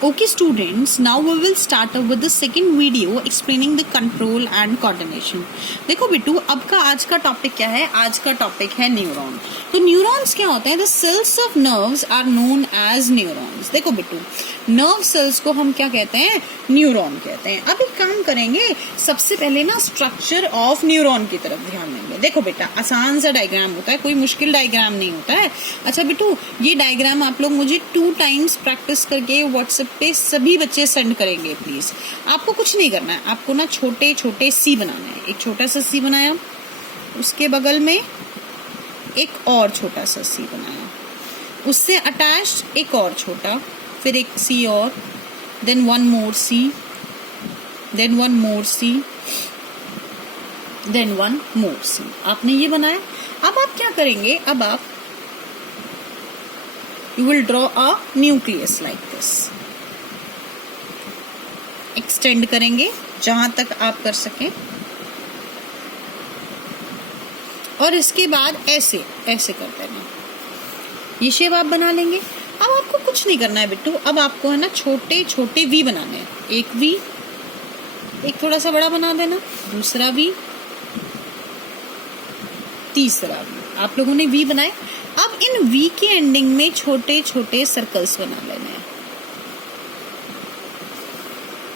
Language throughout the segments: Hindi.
Okay students, now we will start up with the second video explaining the control and coordination. देखो बिट्टू, अब का आज का टॉपिक क्या है? आज का टॉपिक है न्यूरॉन. तो न्यूरॉन्स क्या होते हैं? The cells of nerves are known as neurons. देखो बिट्टू, नर्व सेल्स को हम क्या कहते हैं? न्यूरॉन कहते हैं. अब एक काम करेंगे, सबसे पहले ना स्ट्रक्चर ऑफ न्यूरॉन की तरफ ध्यान देंगे. देखो बेटा, आसान सा डायग्राम होता है, कोई मुश्किल डायग्राम नहीं होता है. अच्छा बिट्टू, ये डायग्राम आप लोग मुझे 2 टाइम्स प्रैक्टिस करके व्हाट्सएप पे सभी बच्चे सेंड करेंगे प्लीज. आपको कुछ नहीं करना है, आपको ना छोटे छोटे सी बनाना है. एक छोटा सा सी बनाया, उसके बगल में एक और छोटा सा सी बनाया, उससे अटैच्ड एक और छोटा, फिर एक सी और, देन वन मोर सी, देन वन मोर सी, देन वन मोर सी. आपने ये बनाया. अब आप क्या करेंगे? अब आप you will draw a nucleus like this. Extend करेंगे जहां तक आप कर सकें, और इसके बाद ऐसे ऐसे कर देना. ये शेप आप बना लेंगे. अब आपको कुछ नहीं करना है बिट्टू. अब आपको है ना छोटे छोटे वी बनाने हैं. एक वी, एक थोड़ा सा बड़ा बना देना, दूसरा वी, तीसरा वी. आप लोगों ने वी बनाए. अब इन वी के एंडिंग में छोटे छोटे सर्कल्स बना लेने हैं.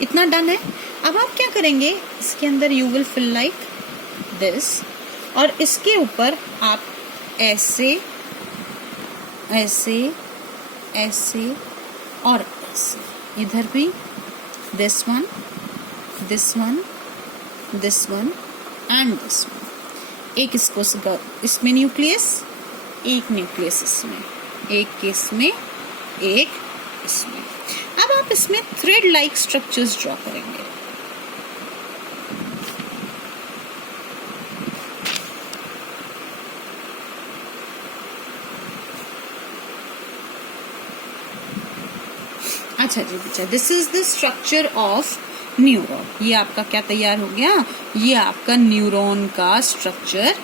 इतना डन है. अब आप क्या करेंगे? इसके अंदर you will feel like this, और इसके ऊपर आप ऐसे ऐसे ऐसे और ऐसे, इधर भी this one, this one, this one and this one. एक इसको इसमें न्यूक्लियस, एक न्यूक्लियस इसमें, एक इसमें, एक इसमें. अब आप इसमें थ्रेड लाइक स्ट्रक्चर्स ड्रॉ करेंगे. अच्छा जी बच्चा, this is the structure of neuron. ये आपका क्या तैयार हो गया? ये आपका न्यूरॉन का स्ट्रक्चर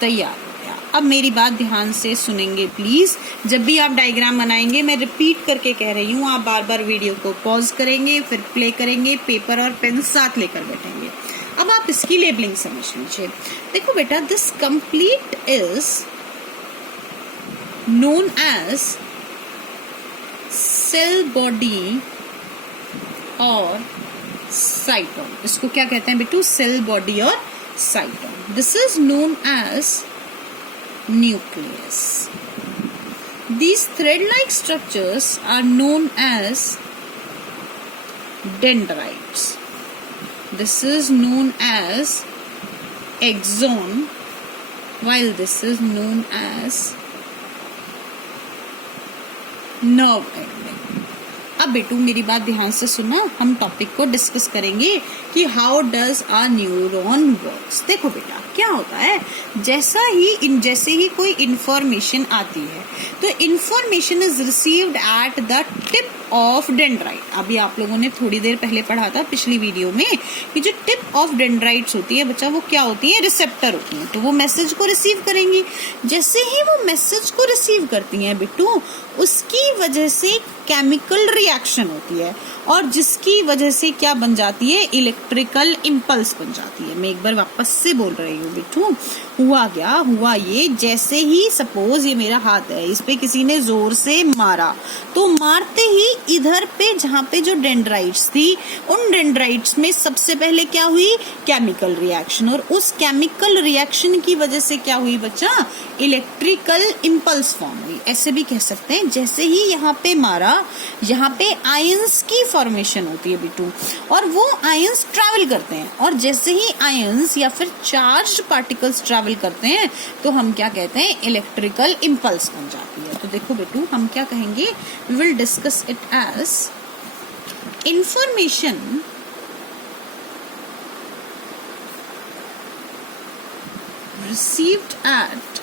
तैयार. अब मेरी बात ध्यान से सुनेंगे प्लीज. जब भी आप डायग्राम बनाएंगे, मैं रिपीट करके कह रही हूँ, आप बार बार वीडियो को पॉज करेंगे, फिर प्ले करेंगे, पेपर और पेन साथ लेकर बैठेंगे. अब आप इसकी लेबलिंग समझ लीजिए. देखो बेटा, this complete is known as cell body और साइटोन. इसको क्या कहते हैं बेटू? सेल बॉडी और cyton. This is known as nucleus. These thread-like structures are known as dendrites. This is known as axon, while this is known as nerve ending. अब बेटू मेरी बात ध्यान से सुना. हम टॉपिक को डिस्कस करेंगे कि how does a neuron works. देखो बेटा, क्या होता है, जैसे ही कोई इंफॉर्मेशन आती है, तो information is received at the tip of dendrite. अभी आप लोगों ने थोड़ी देर पहले पढ़ा था पिछली वीडियो में कि जो टिप ऑफ डेंड्राइट्स होती है बच्चा, वो क्या होती है? रिसेप्टर होती है. तो वो मैसेज को रिसीव करेंगी. जैसे ही वो मैसेज को रिसीव करती हैं बिट्टू, उसकी वजह से केमिकल रिएक्शन होती है, और जिसकी वजह से क्या बन जाती है? इलेक्ट्रिकल इम्पल्स बन जाती है. मैं एक बार वापस से बोल रही हूँ बिट्टू. हुआ क्या? हुआ ये, जैसे ही सपोज ये मेरा हाथ है, इस पे किसी ने जोर से मारा, तो मारते ही इधर पे जहाँ पे जो डेंड्राइट्स थी, उन डेंड्राइट्स में सबसे पहले क्या हुई? Chemical reaction. और उस केमिकल रिएक्शन की वजह से क्या हुई बच्चा? इलेक्ट्रिकल इम्पल्स फॉर्म हुई. ऐसे भी कह सकते हैं, जैसे ही यहाँ पे मारा, यहाँ पे आयंस की फॉर्मेशन होती है बिट्टू, और वो आयंस ट्रैवल करते हैं. और जैसे ही आयंस या फिर चार्ज पार्टिकल्स ट्रैवल करते हैं, तो हम क्या कहते हैं? इलेक्ट्रिकल इम्पल्स बन जाती है. तो देखो बेटू, हम क्या कहेंगे? We will discuss it as information received at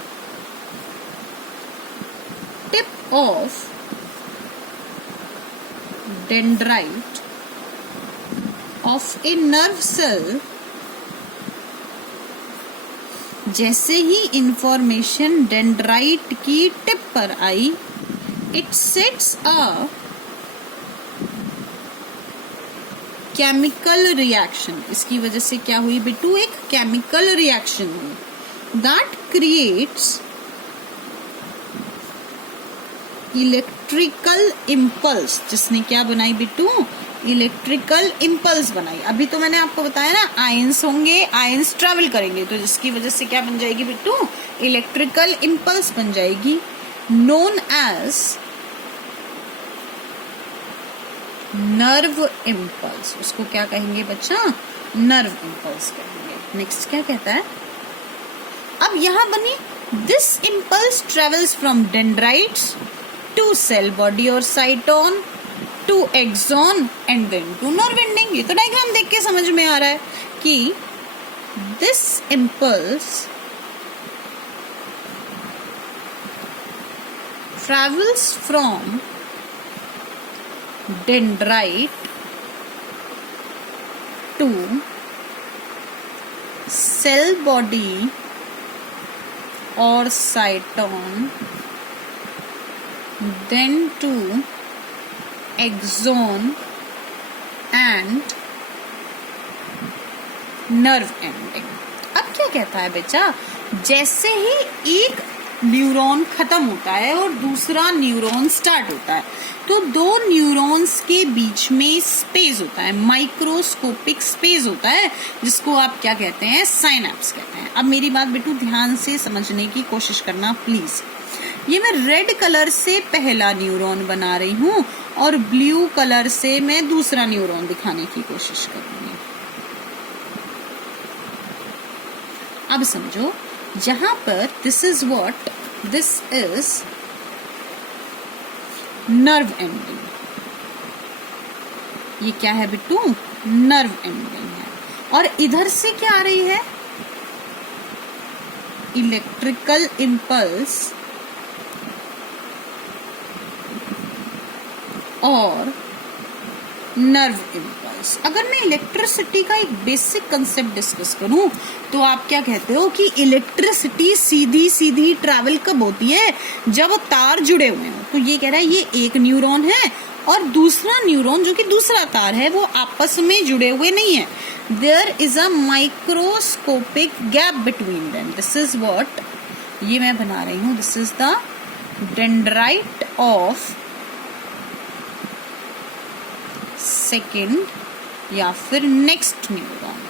tip of dendrite of a nerve cell. जैसे ही इंफॉर्मेशन डेंड्राइट की टिप पर आई, it sets a chemical reaction, इसकी वजह से क्या हुई बेटू, एक केमिकल रिएक्शन हुई दैट क्रिएट्स इलेक्ट्रिकल इम्पल्स, जिसने क्या बनाई बेटू, इलेक्ट्रिकल इम्पल्स बनाई। अभी तो मैंने आपको बताया ना आयंस होंगे, आयंस ट्रेवल करेंगे, तो जिसकी वजह से क्या बन जाएगी बेटू, इलेक्ट्रिकल इम्पल्स बन जाएगी, नोन एज नर्व इम्पल्स। उसको क्या कहेंगे बच्चा, नर्व इम्पल्स कहेंगे। नेक्स्ट क्या कहता है, अब यहां बनी, this impulse travels from dendrites to cell body और cyton to axon and then to nerve ending. ये तो डायग्राम देख के समझ में आ रहा है कि this impulse travels from dendrite to cell body or cytone, then to axon and nerve ending। अब क्या कहता है बच्चा, जैसे ही एक न्यूरॉन खत्म होता है और दूसरा न्यूरॉन स्टार्ट होता है, तो दो न्यूरॉन्स के बीच में स्पेस होता है, माइक्रोस्कोपिक स्पेस होता है, जिसको आप क्या कहते हैं, साइनैप्स कहते हैं। अब मेरी बात बेटू ध्यान से समझने की कोशिश करना प्लीज। ये मैं रेड कलर से पहला न्यूरॉन बना रही हूं और ब्लू कलर से मैं दूसरा न्यूरॉन दिखाने की कोशिश करूंगी। अब समझो, जहां पर this is what, this is nerve ending. ये क्या है बिट्टू, नर्व एंडिंग है। और इधर से क्या आ रही है, इलेक्ट्रिकल इम्पल्स और नर्व इम्पल्स। अगर मैं इलेक्ट्रिसिटी का एक बेसिक कंसेप्ट डिस्कस करूं, तो आप क्या कहते हो कि इलेक्ट्रिसिटी सीधी सीधी ट्रैवल कब होती है, जब तार जुड़े हुए हो। तो ये कह रहा है ये एक न्यूरॉन है और दूसरा न्यूरॉन जो कि दूसरा तार है वो आपस में जुड़े हुए नहीं है। There is a microscopic gap between them. This is what, ये मैं बना रही हूं, this is the dendrite of second या फिर नेक्स्ट न्यूरॉन।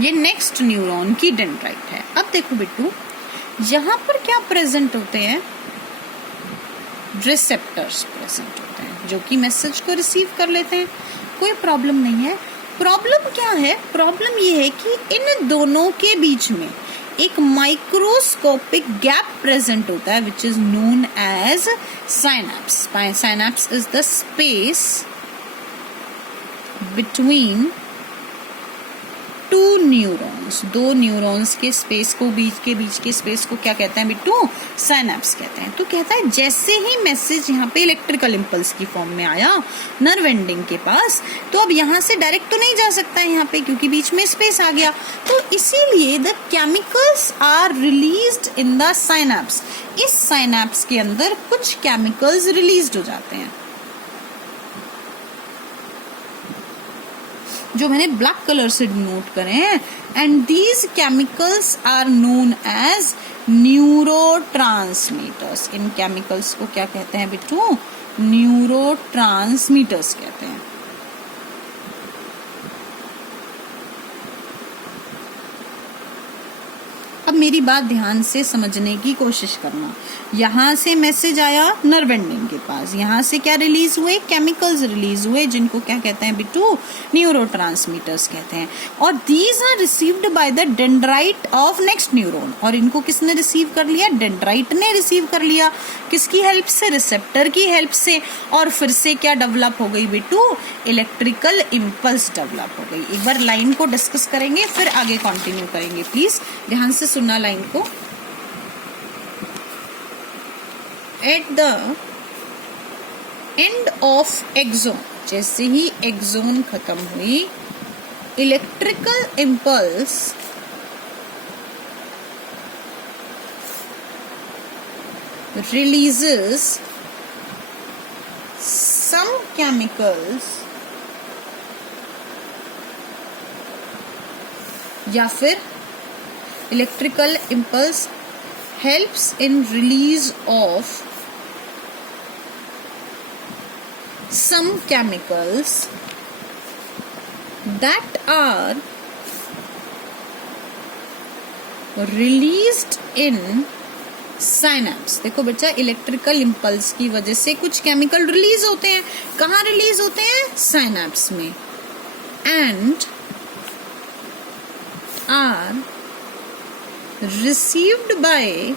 ये नेक्स्ट न्यूरॉन की डेंड्राइट है। अब देखो बिट्टू, यहां पर क्या प्रेजेंट होते हैं, रिसेप्टर्स प्रेजेंट होते हैं जो कि मैसेज को रिसीव कर लेते हैं। कोई प्रॉब्लम नहीं है। प्रॉब्लम क्या है, प्रॉब्लम ये है कि इन दोनों के बीच में एक माइक्रोस्कोपिक गैप प्रेजेंट होता है which is known as synapse. Synapse is the space between two neurons. दो न्यूरॉन्स के स्पेस को, बीच के स्पेस को क्या कहते हैं बिट्टू, साइनैप्स कहते हैं। तो कहता है जैसे ही मैसेज यहाँ पे इलेक्ट्रिकल इम्पल्स की फॉर्म में आया नर्व एंडिंग के पास, तो अब यहाँ से डायरेक्ट तो नहीं जा सकता है यहाँ पे, क्योंकि बीच में स्पेस आ गया। तो इसीलिए the chemicals are released in the synapse. इस साइनैप्स के अंदर कुछ केमिकल्स रिलीज्ड हो जाते हैं जो मैंने ब्लैक कलर से नोट करे हैं, and these chemicals are known as neurotransmitters. इन केमिकल्स को क्या कहते हैं बिट्टू, न्यूरोट्रांसमीटर्स कहते हैं। अब मेरी बात ध्यान से समझने की कोशिश करना। यहाँ से मैसेज आया नर्व एंडिंग के पास, यहाँ से क्या रिलीज हुए, केमिकल्स रिलीज हुए जिनको क्या कहते हैं बिट्टू, न्यूरोट्रांसमीटर्स कहते हैं। और these are received by the dendrite of next neuron. और इनको किसने रिसीव कर लिया, डेंड्राइट ने रिसीव कर लिया। किसकी हेल्प से, रिसेप्टर की हेल्प से। और फिर से क्या डेवलप हो गई बिट्टू, इलेक्ट्रिकल इम्पल्स डेवलप हो गई। एक बार लाइन को डिस्कस करेंगे फिर आगे कंटिन्यू करेंगे, प्लीज ध्यान से सुनना लाइन को। At the end of axon, जैसे ही एक्सोन खत्म हुई, electrical impulse releases some chemicals या फिर electrical impulse helps in release of some chemicals that are released in synapse। देखो बच्चा, इलेक्ट्रिकल इम्पल्स की वजह से कुछ केमिकल रिलीज होते हैं। कहाँ रिलीज होते हैं? साइनैप्स में। And are received by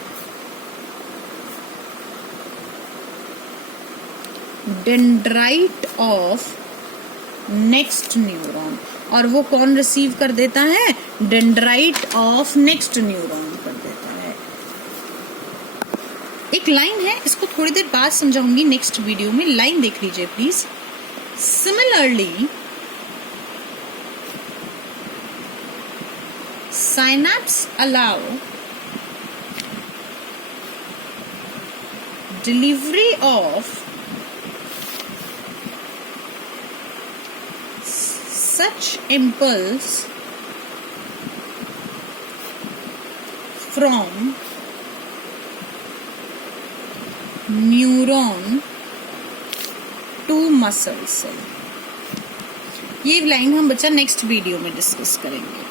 dendrite of next neuron. और वो कौन रिसीव कर देता है? डेंड्राइट ऑफ नेक्स्ट न्यूरॉन कर देता है। एक लाइन है, इसको थोड़ी देर बाद समझाऊंगी नेक्स्ट वीडियो में। लाइन देख लीजिए please. Similarly synapse allow delivery of such impulse from neuron to muscle cell। ये लाइन हम बच्चा नेक्स्ट वीडियो में डिस्कस करेंगे।